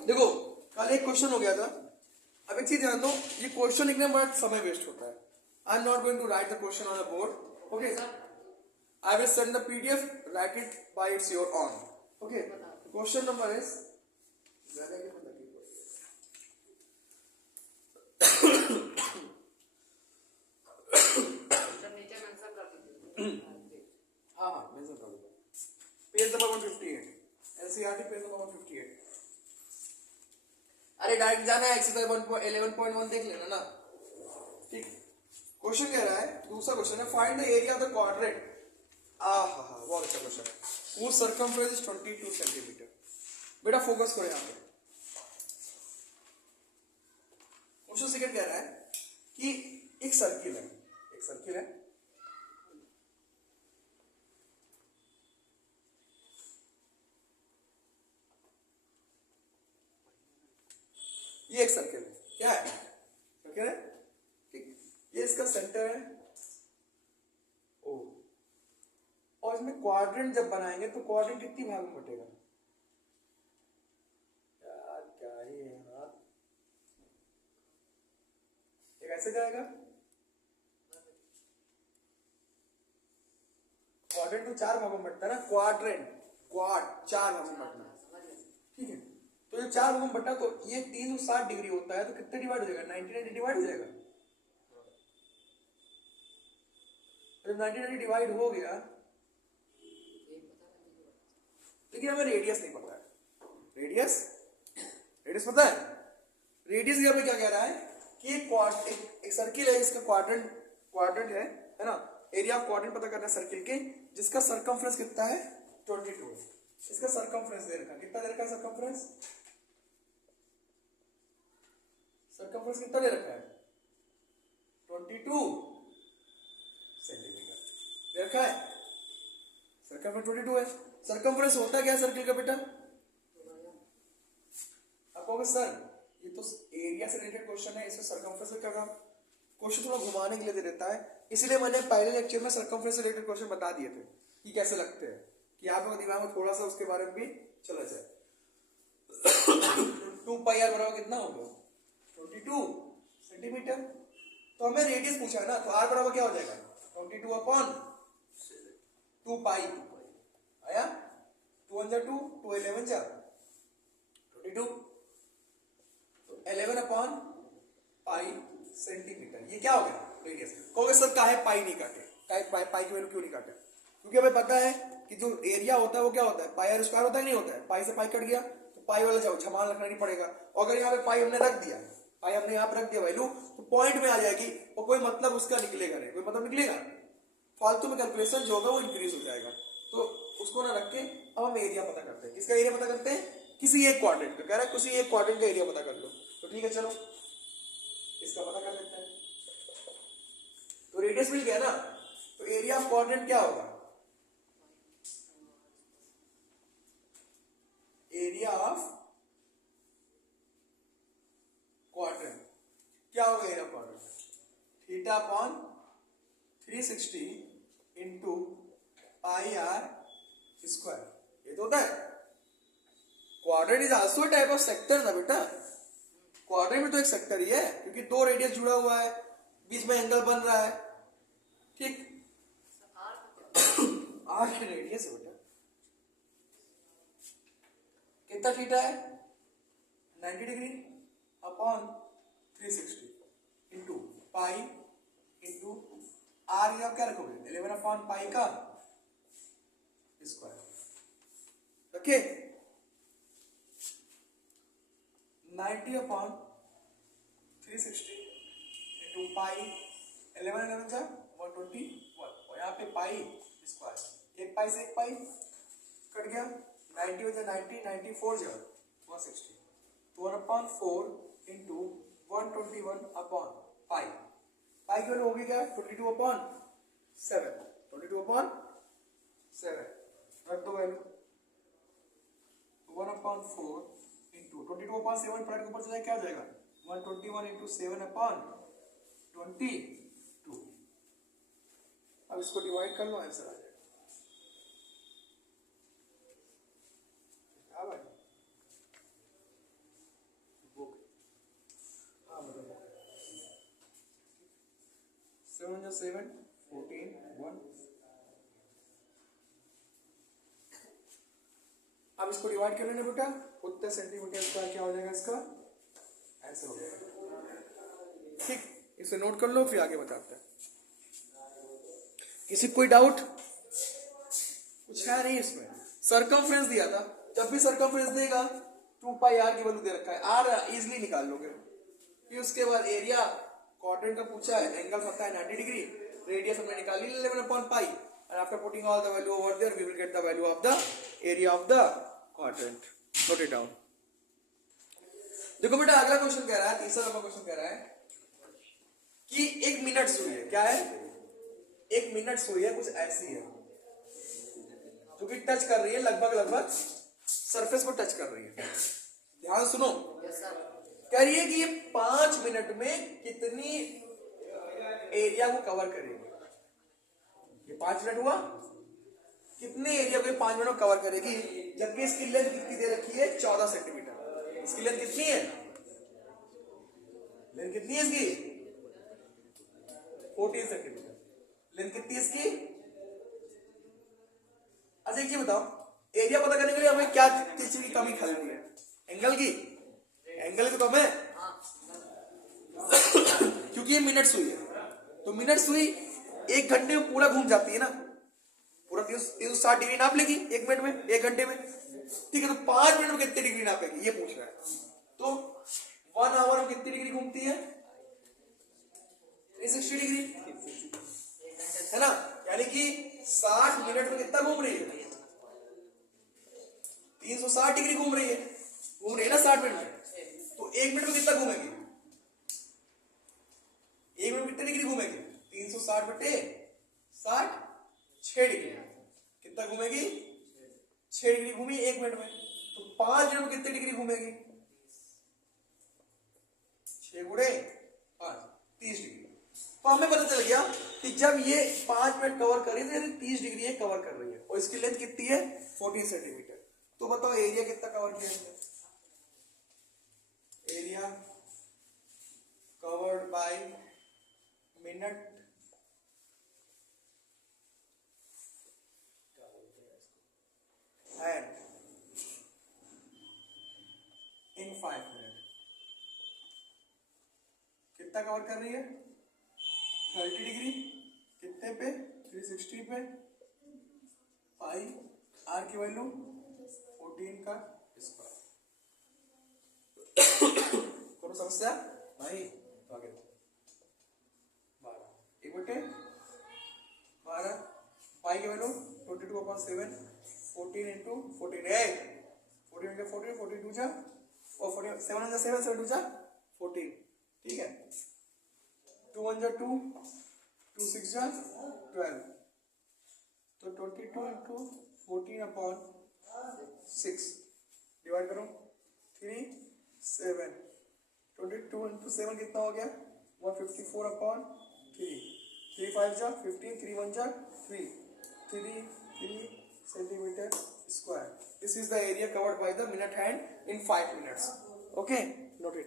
देखो कल एक क्वेश्चन हो गया था, अब एक चीज ध्यान दो, ये क्वेश्चन लिखने में बड़ा समय वेस्ट होता है। I am not going to write the question on the board, okay, I will send the PDF, write it by its your own, okay. Question number is हाँ हाँ मेंशन कर दूंगा, page number 158, NCERT page number 158। अरे direct जाना है, exercise 11.1 देख लेना ना, ठीक। क्वेश्चन कह रहा है, दूसरा क्वेश्चन है, find the area of the quadrant. हाँ बहुत अच्छा क्वेश्चन है, whose circumference is 22 सेंटीमीटर। बेटा फोकस करो यहाँ पे। क्वेश्चन सेकंड कह रहा है कि एक सर्किल है, एक सर्किल है, ये एक सर्किल है, क्या है, सर्किल है, ठीक। ये इसका सेंटर है ओ, और इसमें क्वाड्रेंट जब बनाएंगे तो क्वाड्रेंट कितनी भाग में बटेगा यार, क्या ही है यार, ये कैसे जाएगा, क्वाड्रेंट तो 4 भागों में बटता है ना, क्वाड्रेंट क्वाड 4 भागों में बटना, ठीक है। तो ये 4 भागों में बटा, तो ये 360 डिग्री होता है, तो कितने डिवाइड हो जाएगा, 90 डिवाइड हो जाएगा। जब 90 डिवाइड हो गया, लेकिन हमें रेडियस नहीं पता है, रेडियस रेडियस पता है, रेडियस यहाँ पे क्या कह रहा है कि एक सर्किल है, इसका क्वाड्रेंट क्वाड्रेंट है ना, एरिया ऑफ क्वाड्रेंट पता करना है सर्किल के, जिसका सरकमफ्रेंस कितना है 22, इसका सरकमफ्रेंस दे रखा है, कितना दे रखा है सरकमफ्रेंस, सरकमफ्रेंस कितना दे रखा है 22 सेंटीमीटर दे रखा है, सरकमफ्रेंस 22 है। सरकमफ्रेंस होता क्या है सर्किल का बेटा, आप कहोगे सर ये तो एरिया से रिलेटेड क्वेश्चन है, इसमें सरकमफ्रेंस का क्या, क्वेश्चन थोड़ा घुमाने के लिए दे देता है, इसीलिए मैंने पहले लेक्चर में सरकमफ्रेंस से रिलेटेड क्वेश्चन बता दिए थे कि कैसे लगते हैं, कि आप लोगों के दिमाग में थोड़ा सा उसके बारे में भी चला जाए। 2 पाई आर बराबर कितना होगा 22 सेंटीमीटर, तो हमें रेडियस पूछा है ना, तो आर बराबर क्या हो जाएगा 22 अपॉन 2 पाई, आया 2 1 2 2 11 जा 22, तो 11 अपॉन पाई सेंटीमीटर, ये क्या हो गया रेडियस। कहोगे सर काहे पाई नहीं काटे, पाई की वैल्यू क्यों नहीं काटे, क्योंकि हमें पता है कि जो एरिया होता है वो क्या होता है, पाई आर स्क्वायर होता है, नहीं होता है, पाई से पाई कट गया तो पाई वाला जाओ झमान रखना नहीं पड़ेगा, और अगर यहाँ पे पाई हमने रख दिया, पाई हमने यहाँ पे रख दिया वैल्यू, तो पॉइंट में आ जाएगी और कोई मतलब उसका निकलेगा नहीं, कोई मतलब निकलेगा, फालतू में कैलकुलेशन जो होगा वो इंक्रीज हो जाएगा। तो उसको ना रख के अब हम एरिया पता करते हैं, किसका एरिया पता करते हैं, किसी एक क्वाड्रेंट का, कह रहा है किसी एक क्वाड्रेंट का एरिया पता कर लो, तो ठीक है चलो इसका पता कर लेते हैं। तो रेडियस मिल गया ना, तो एरिया ऑफ क्वाड्रेंट क्या होगा, एरिया ऑफ क्वाड्रेंट क्या होगा, area of quadrant theta upon 360 into pi R square, ये तो होता है। Quadrant is also type of sector ना बेटा, क्वाड्रेंट में तो एक सेक्टर ही है, क्योंकि 2 रेडियस जुड़ा हुआ है, बीच में एंगल बन रहा है, ठीक। आर रेडियस है बेटा, कितना थीटा है 90 degree upon 360 into pi into R, या क्या रखोगे 11 अपॉन पाई का square, okay 90 upon 360 into pi 11 11 जा 121, और यहाँ पे पाई स्क्वायर, एक पाई से एक पाई कट गया, 90 हो जाए 90 94 जा 160, तो 1 अपॉन 4 इंटू 121 अपॉन पाई, पाई की वैल्यू होगी क्या 22 अपॉन 7, 22 अपॉन 7 रख दो वैल्यू, 1 अपॉन 4 इंटू 22 अपॉन 7 पलट के ऊपर चला क्या हो जाएगा 121 इंटू 7 अपॉन 22, अब इसको डिवाइड कर लो आंसर आ जाएगा। जा 7, 14, 1। अब इसको डिवाइड कर लेना बेटा, उतने सेंटीमीटर स्क्वायर क्या हो जाएगा इसका ऐसे हो जाएगा। ठीक, इसे नोट कर लो, फिर आगे बताते हैं। किसी कोई डाउट? कुछ है नहीं इसमें। सरकमफ्रेंस दिया था, जब भी सरकमफ्रेंस देगा 2 पाई आर की वैल्यू दे रखा है, आर इजिली निकाल लोगे। फिर उसके बाद एरिया क्वाड्रेंट का पूछा है, एंगल पता है 90 डिग्री, रेडियस हमने निकाली 11/पाई, and after putting all the value over there we will get the value of the area of the quadrant. Note it down. देखो बेटा अगला क्वेश्चन कह रहा है, तीसरा नंबर क्वेश्चन कह रहा है कि 1 मिनट सुई है। क्या है? 1 मिनट सुई है, कुछ ऐसी है जो कि टच कर रही है, लगभग सरफेस को टच कर रही है। ध्यान सुनो, कह रही है कि ये 5 मिनट में कितनी एरिया को कवर करेगी। ये 5 मिनट हुआ, कितने एरिया को 5 मिनट में कवर करेगी, जबकि इसकी लेंथ कितनी दे रखी है 14 सेंटीमीटर। इसकी लेंथ कितनी है? लेंथ कितनी है इसकी? 14 सेंटीमीटर। लेंथ कितनी है इसकी? अच्छा एक चीज बताओ, एरिया पता करने के लिए हमें क्या चीज की कमी खलनी है? एंगल की। एंगल की तो हमें क्योंकि ये मिनट सुई है, तो मिनट सुई 1 घंटे में पूरा घूम जाती है ना, पूरा 360 डिग्री नाप लेगी 1 मिनट में, 1 घंटे में। ठीक है, तो 5 मिनट में कितनी डिग्री नापेगी ये पूछ रहा है। तो 1 आवर में कितनी डिग्री घूमती है? 360 डिग्री, है ना। यानी कि 60 मिनट में कितना घूम रही है? 360 डिग्री घूम रही है ना 60 मिनट में। तो 1 मिनट में कितना घूमेगी? 1 मिनट में कितनी डिग्री घूमेगी? 360 बटे 60, 6 डिग्री। कितना घूमेगी? 6 डिग्री घूमी 1 मिनट में। तो 5 मिनट में कितनी डिग्री घूमेगी? 6 गुणे 5, 30 डिग्री। तो हमें पता चल गया कि जब ये 5 मिनट कवर कर रही है तो 30 डिग्री ये कवर कर रही है, और इसकी लेंथ कितनी है 14 सेंटीमीटर। तो बताओ एरिया कितना कवर किया है? Area covered by minute and in 5 minute कितना कवर कर रही है? 30 डिग्री। कितने पे? 360 पे। पाई आर की वैल्यू 14 का स्क्वायर। कोनो समस्या नहीं? तो आगे 12 1 बटे 12, पाई की वैल्यू 22/7, 14 इंटू 14 है, 14 इंटू 14, 42 जा और 47 7 7 2 जा 14। ठीक है, 2 1 जा 2, 2 6 जा 12, तो 22 इंटू 14/6 डिवाइड करो 3 7, 22 इंटू 7 कितना हो गया? 154/3, 3 5 जा 15, 3 1 जा 3 centimetre square. This is the area covered by the minute hand in 5 minutes. Okay, note it down.